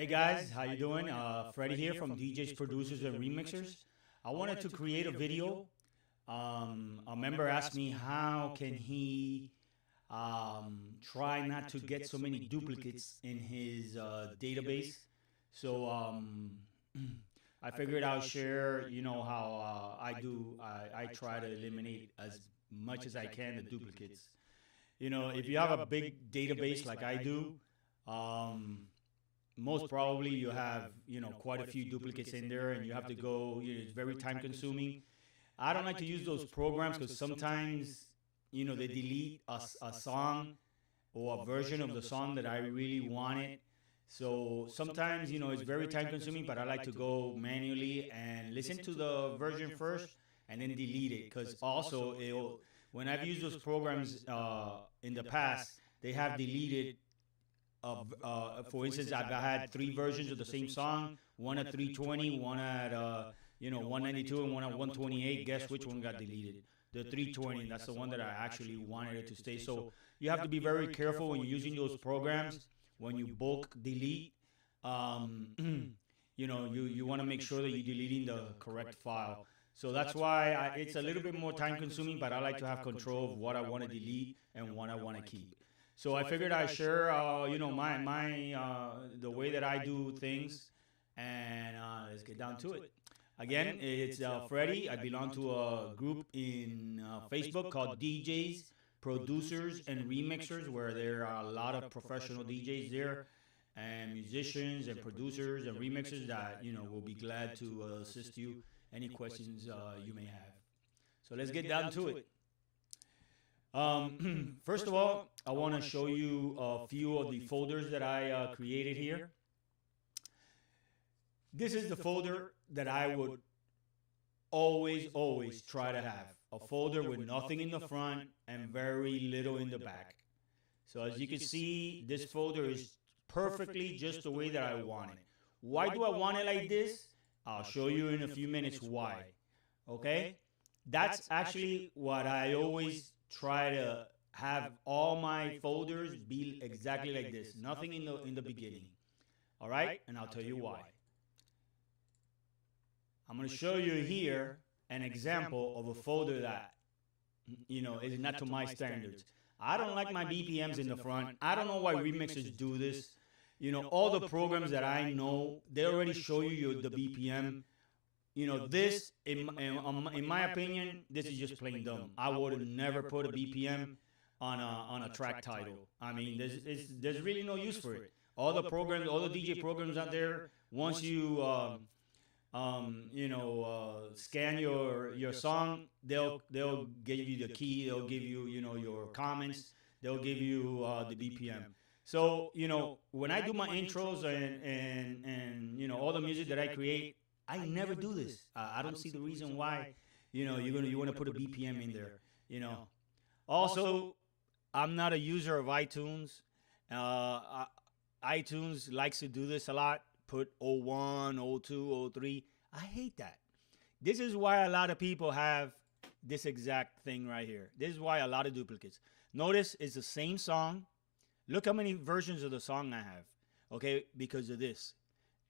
Hey guys, how you doing? Freddie here from DJs, Producers, and Remixers. I wanted to create a video. A member asked me how can he try not to get so many duplicates in his database. So I figured I'll share, how I do. I try to eliminate as much as I can the duplicates. If you have a big database like I do, most probably you have quite a few duplicates in there, and you have to go. It's very time consuming. I don't like to use those programs because sometimes they delete a song or a version of the song that I really wanted. So sometimes it's very time consuming, but I like to go manually and listen to the version first and then delete it, because also when I've used those programs in the past, they have deleted for instance, I've had 3 versions of the same song, one at 320, one at 192, and one at 128. Guess which one got deleted? The 320. That's the one that I actually wanted it to stay. So you have to be very careful when you're using those programs. When you bulk delete, you want to make sure that you're deleting the correct file. So that's why it's a little bit more time consuming, but I like to have control of what I want to delete and what I want to keep. So I figured I'd share, the way that I do things, and let's get down to it. Again, it's Freddie. I belong to a group in Facebook called DJs, Producers, and Remixers, where there are a lot of professional DJs there, and musicians and producers and remixers that will be glad to assist you. Any questions you may have. So let's get down to it. First of all, I want to show you a few of the folders that I created here. This is the folder that I would always try to have. A folder with nothing in the front and very little in the back. So as you can see, this folder is perfectly just the way that I want it. Why do I want it like this? I'll show you in a few minutes why. Okay? That's actually what I always try to have all my folders be exactly like this. Nothing in the beginning. All right? And I'll tell you why. I'm going to show you here an example of a folder that is not to my standards. I don't like my BPMs in the front. I don't know why remixers do this. All the programs that I know, they already show you the BPM. This, in my opinion, this is just plain dumb. I would never put a BPM on a track title. I mean, there's really no use for it. All the programs, all the DJ programs out there, once you scan your song, they'll give you the key. They'll give you your comments. They'll give you the BPM. So when I do my intros and all the music that I create, I never do this. I don't see the reason why you want to put a BPM in there. Also, I'm not a user of iTunes. iTunes likes to do this a lot. Put 01, 02, 03. I hate that. This is why a lot of people have this exact thing right here. This is why a lot of duplicates. Notice it's the same song. Look how many versions of the song I have. Okay, because of this.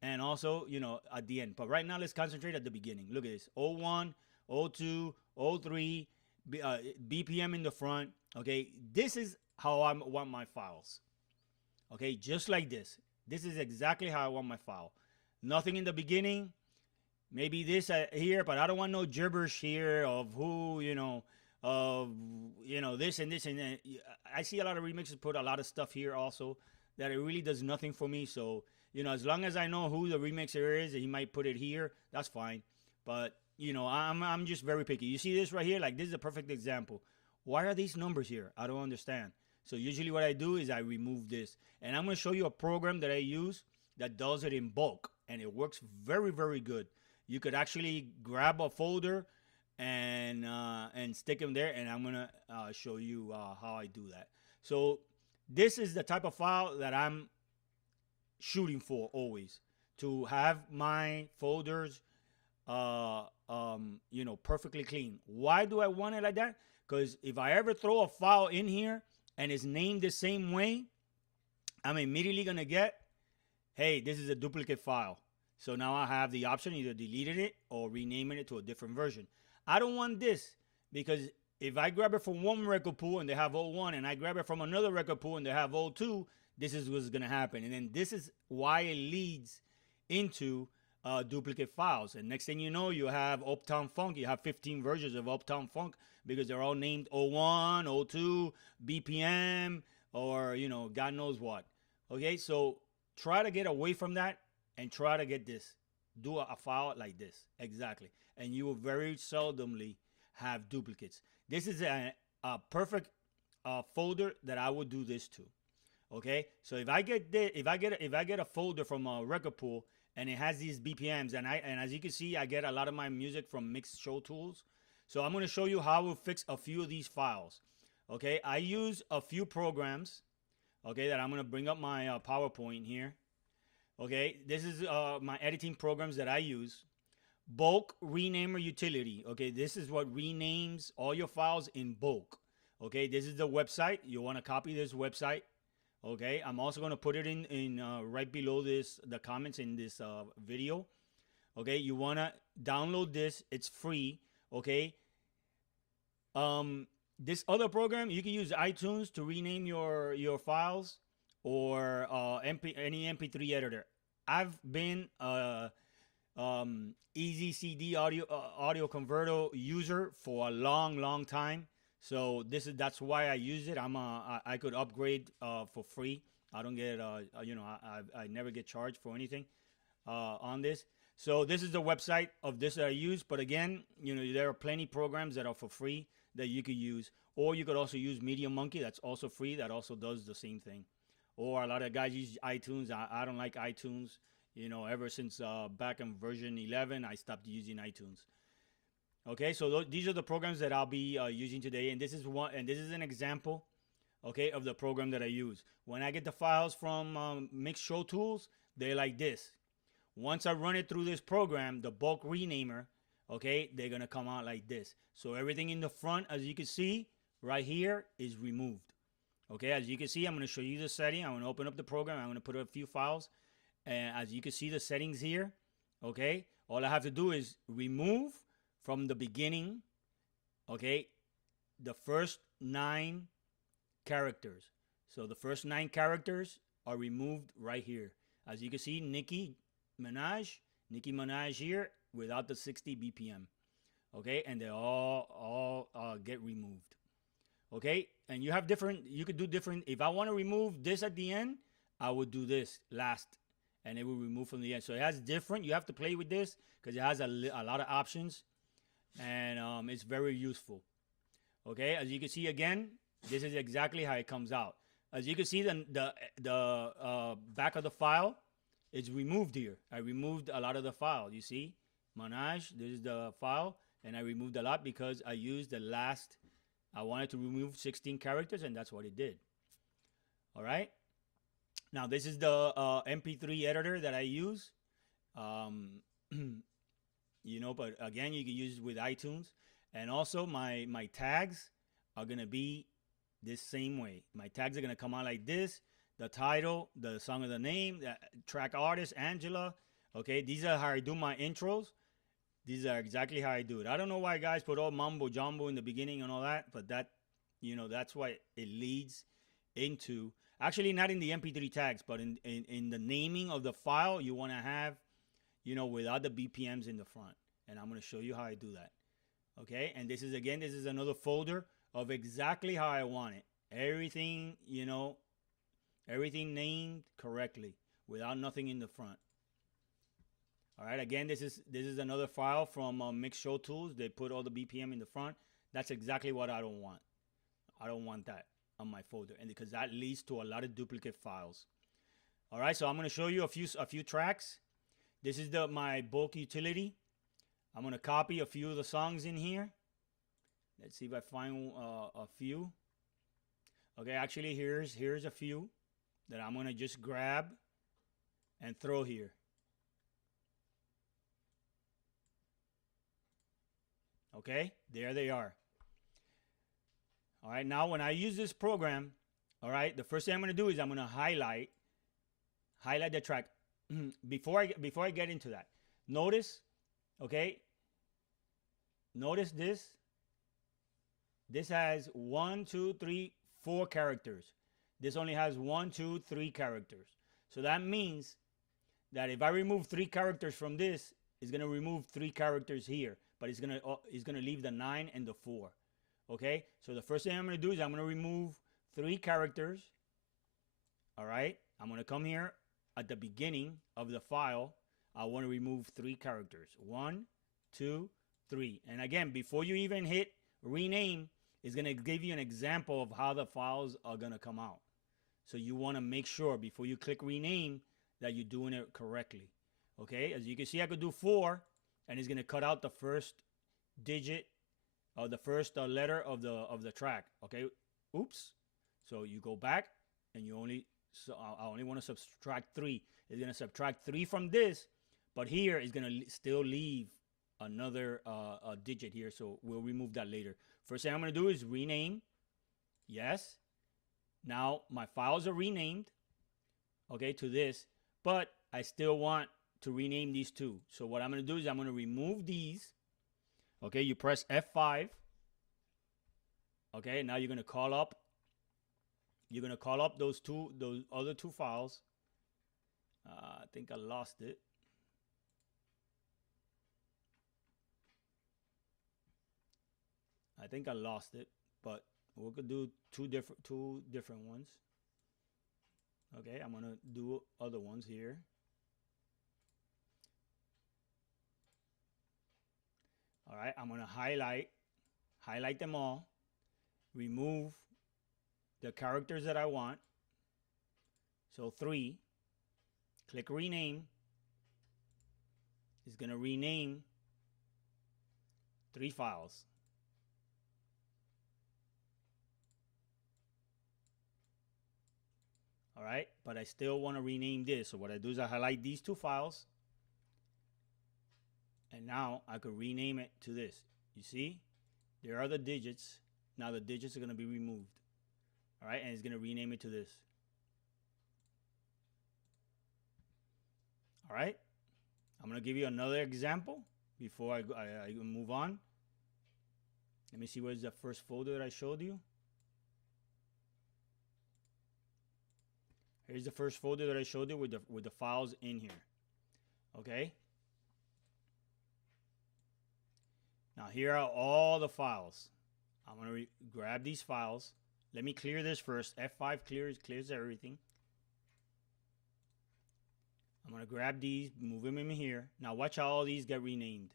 And also, at the end. But right now, let's concentrate at the beginning. Look at this. 01, 02, 03, BPM in the front. Okay, this is how I want my files. Okay, just like this. This is exactly how I want my file. Nothing in the beginning. Maybe this here, but I don't want no gibberish here of who, this and this and that. I see a lot of remixes put a lot of stuff here also that it really does nothing for me. So, as long as I know who the remixer is, he might put it here. That's fine. But, I'm just very picky. You see this right here? Like, this is a perfect example. Why are these numbers here? I don't understand. So usually what I do is I remove this. And I'm going to show you a program that I use that does it in bulk. And it works very, very good. You could actually grab a folder and stick them there. And I'm going to show you how I do that. So this is the type of file that I'm shooting for always. To have my folders perfectly clean. Why do I want it like that? Because if I ever throw a file in here and it's named the same way, I'm immediately going to get hey, this is a duplicate file. So now I have the option either deleting it or renaming it to a different version. I don't want this because if I grab it from one record pool and they have O1 and I grab it from another record pool and they have O2, this is what's going to happen. And then this is why it leads into duplicate files. And next thing you know, you have Uptown Funk. You have 15 versions of Uptown Funk because they're all named O1, O2, BPM, or, God knows what. Okay, so try to get away from that and try to get this. Do a file like this. Exactly. And you will very seldomly have duplicates. This is a perfect folder that I would do this to. Okay, so if I get a folder from a record pool and it has these BPMs, and as you can see, I get a lot of my music from Mix Show Tools. So I'm going to show you how to fix a few of these files. Okay, I use a few programs. Okay, that I'm going to bring up my PowerPoint here. Okay, this is my editing programs that I use. Bulk Renamer Utility. Okay, this is what renames all your files in bulk. Okay, this is the website. You want to copy this website. Okay, I'm also going to put it in right below this, the comments in this video. Okay, you want to download this. It's free. Okay. This other program, you can use iTunes to rename your files or any MP3 editor. I've been Easy CD audio converter user for a long time. So that's why I use it. I could upgrade for free. I don't get I never get charged for anything on this. So this is the website of this that I use. But again, there are plenty programs that are for free that you could use, or you could also use Media Monkey. That's also free. That also does the same thing. Or a lot of guys use iTunes. I don't like iTunes. Ever since back in version 11, I stopped using iTunes. Okay, so these are the programs that I'll be using today, and this is an example, okay, of the program that I use. When I get the files from Mix Show Tools, they're like this. Once I run it through this program, the bulk renamer, okay, they're gonna come out like this. So everything in the front, as you can see, right here, is removed. Okay, as you can see, I'm gonna show you the setting. I'm gonna open up the program. I'm gonna put a few files, and as you can see, the settings here. Okay, all I have to do is remove from the beginning, okay, the first 9 characters. So the first 9 characters are removed right here. As you can see, Nicki Minaj here without the 60 BPM. Okay, and they all get removed. Okay, and you could do different. If I want to remove this at the end, I would do this last, and it will remove from the end. So it has different. You have to play with this because it has a lot of options. And it's very useful. Okay, as you can see again, this is exactly how it comes out. As you can see, the back of the file is removed here. I removed a lot of the file. You see, Manaj, this is the file, and I removed a lot because I used the last. I wanted to remove 16 characters, and that's what it did. All right. Now this is the MP3 editor that I use. But again, you can use it with iTunes. And also my tags are going to be this same way. My tags are going to come out like this. The title, the song of the name, the track artist, Angela. Okay, these are how I do my intros. These are exactly how I do it. I don't know why guys put all mumbo jumbo in the beginning and all that, but that's why it leads into, actually not in the MP3 tags, but in the naming of the file, you want to have, without the BPMs in the front. And I'm going to show you how I do that. Okay, and this is another folder of exactly how I want it. Everything, everything named correctly without nothing in the front. All right, again, this is another file from Mix Show Tools. They put all the BPM in the front. That's exactly what I don't want. I don't want that on my folder, and because that leads to a lot of duplicate files. All right, so I'm going to show you a few tracks. This is my bulk utility. I'm going to copy a few of the songs in here. Let's see if I find a few. Okay, actually, here's a few that I'm going to just grab and throw here. Okay, there they are. All right, now when I use this program, all right, the first thing I'm going to do is I'm going to highlight the track. before I get into that, notice, okay, notice this. This has 1, 2, 3, 4 characters. This only has 1, 2, 3 characters. So that means that if I remove 3 characters from this, it's gonna remove 3 characters here, but it's gonna leave the 9 and the 4. Okay. So the first thing I'm gonna do is I'm gonna remove 3 characters. All right. I'm gonna come here at the beginning of the file. I want to remove 3 characters. 1, 2, 3. And again, before you even hit rename, it's going to give you an example of how the files are going to come out. So you want to make sure before you click rename that you're doing it correctly. Okay, as you can see, I could do 4, and it's going to cut out the first digit or the first letter of the track. Okay, oops. So you go back, and you only, so I only want to subtract 3. It's going to subtract 3 from this, but here it's going to still leave another digit here, so we'll remove that later. First thing I'm going to do is rename. Yes. Now my files are renamed, okay, to this, but I still want to rename these 2. So what I'm going to do is I'm going to remove these. Okay, you press F5. Okay, now you're going to call up. You're going to call up those other 2 files. I think I lost it. I think I lost it, but we could do two different ones. Okay, I'm gonna do other ones here. All right, I'm gonna highlight them all, remove the characters that I want. So 3, click rename. It's gonna rename 3 files. All right, but I still want to rename this. So what I do is I highlight these 2 files, and now I could rename it to this. You see, there are the digits. Now the digits are going to be removed. All right, and it's going to rename it to this. All right, I'm going to give you another example before I move on. Let me see where's the first folder that I showed you. Here's the first folder that I showed you with the files in here. Okay. Now here are all the files. I'm gonna grab these files. Let me clear this first. F5 clears everything. I'm gonna grab these, move them in here. Now watch how all these get renamed.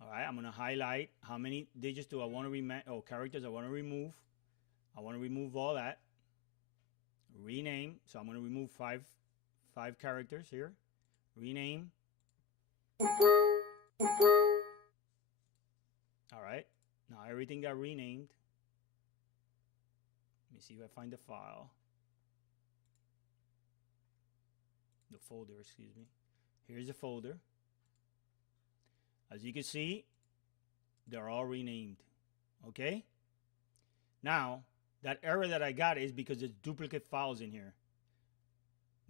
All right. I'm gonna highlight how many digits do I want to characters I want to remove. I want to remove all that. Rename. So I'm going to remove five characters here. Rename. All right. Now everything got renamed. Let me see if I find the file. The folder, excuse me. Here's the folder. As you can see, they're all renamed. Okay? Now, that error that I got is because there's duplicate files in here.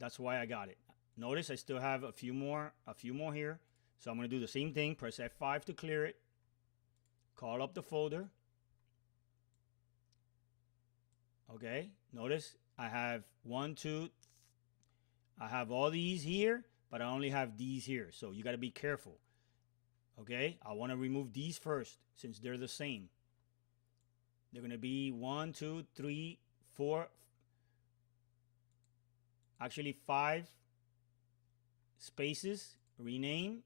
That's why I got it. Notice I still have a few more here. So I'm going to do the same thing. Press F5 to clear it. Call up the folder. Okay. Notice I have 1, 2. I have all these here, but I only have these here. So you got to be careful. Okay. I want to remove these first since they're the same. They're going to be 1, 2, 3, 4, actually 5 spaces, rename,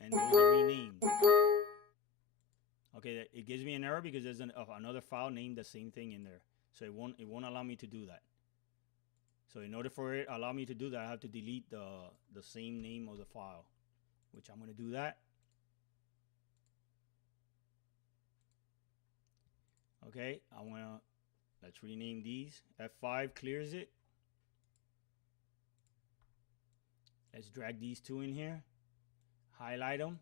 and those are renamed. Okay, it gives me an error because there's another file named the same thing in there. So it won't allow me to do that. So in order for it to allow me to do that, I have to delete the same name of the file, which I'm going to do that. Okay, let's rename these. F5 clears it. Let's drag these 2 in here. Highlight them.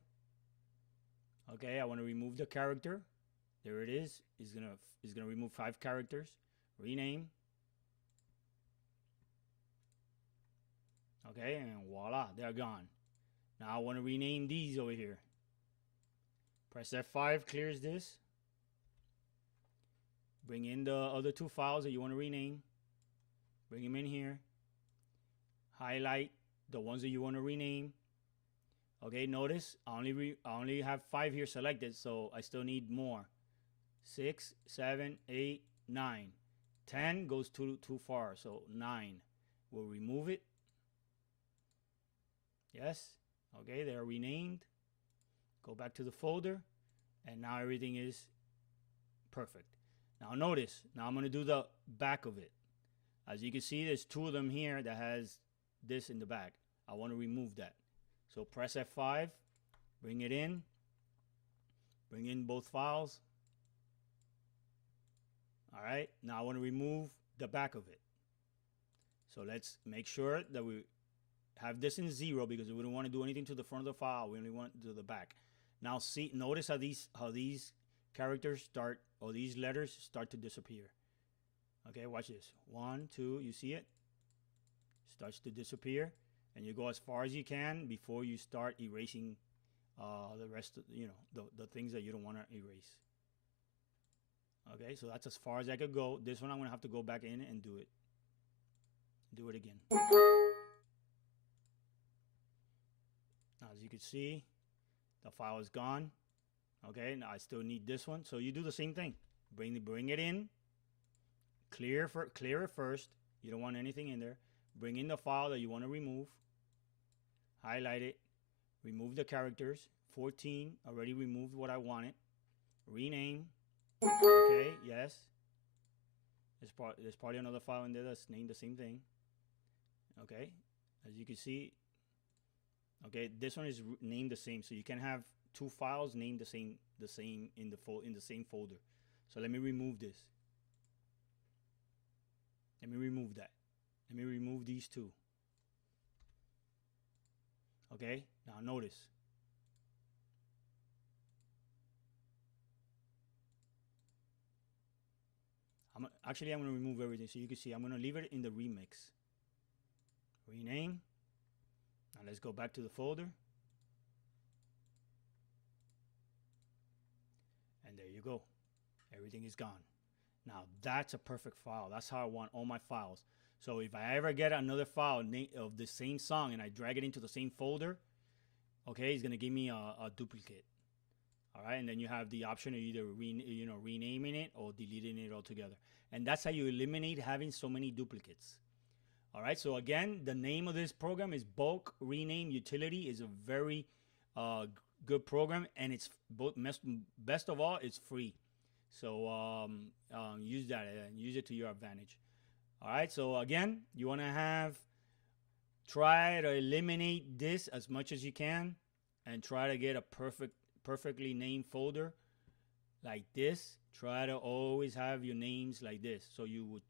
Okay, I want to remove the character. There it is. It's gonna remove 5 characters. Rename. Okay, and voila, they're gone. Now I want to rename these over here. Press F5, clears this. Bring in the other two files that you want to rename. Bring them in here. Highlight the ones that you want to rename. Okay, notice I only have 5 here selected, so I still need more. 6, 7, 8, 9. 10 goes too far, so 9. We'll remove it. Yes. Okay, they are renamed. Go back to the folder, and now everything is perfect. Now notice, now I'm going to do the back of it. As you can see, there's 2 of them here that has this in the back. I want to remove that. So press F5, bring it in, bring in both files. All right, now I want to remove the back of it. So let's make sure that we have this in 0 because we don't want to do anything to the front of the file. We only want to do the back. Now see, notice how these characters start, or these letters start to disappear. Okay, watch this. 1, 2, you see it? Starts to disappear, and you go as far as you can before you start erasing the rest of, the things that you don't want to erase. Okay, so that's as far as I could go. This one I'm going to have to go back in and do it. Do it again. Now, as you can see, the file is gone. Okay, now I still need this one. So you do the same thing. Bring it in. Clear it first. You don't want anything in there. Bring in the file that you want to remove. Highlight it. Remove the characters. 14. Already removed what I wanted. Rename. Okay, yes. There's probably another file in there that's named the same thing. Okay, as you can see. Okay, this one is named the same, so you can have 2 files named the same in the same folder. So let me remove this. Let me remove that. Let me remove these 2. Okay, now notice. I'm going to remove everything so you can see. I'm going to leave it in the remix. Rename. Now let's go back to the folder. And there you go. Everything is gone. Now that's a perfect file. That's how I want all my files. So if I ever get another file of the same song and I drag it into the same folder, okay, it's going to give me a duplicate. All right, and then you have the option of either renaming it or deleting it altogether. And that's how you eliminate having so many duplicates. All right, so again, the name of this program is Bulk Rename Utility. It's a very good program, and it's best of all, it's free. So use that and use it to your advantage. All right, so again, you want to try to eliminate this as much as you can and try to get a perfectly named folder like this. Try to always have your names like this, so you would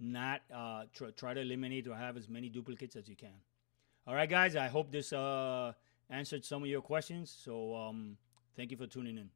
not try to eliminate or have as many duplicates as you can. All right, guys, I hope this answered some of your questions. So thank you for tuning in.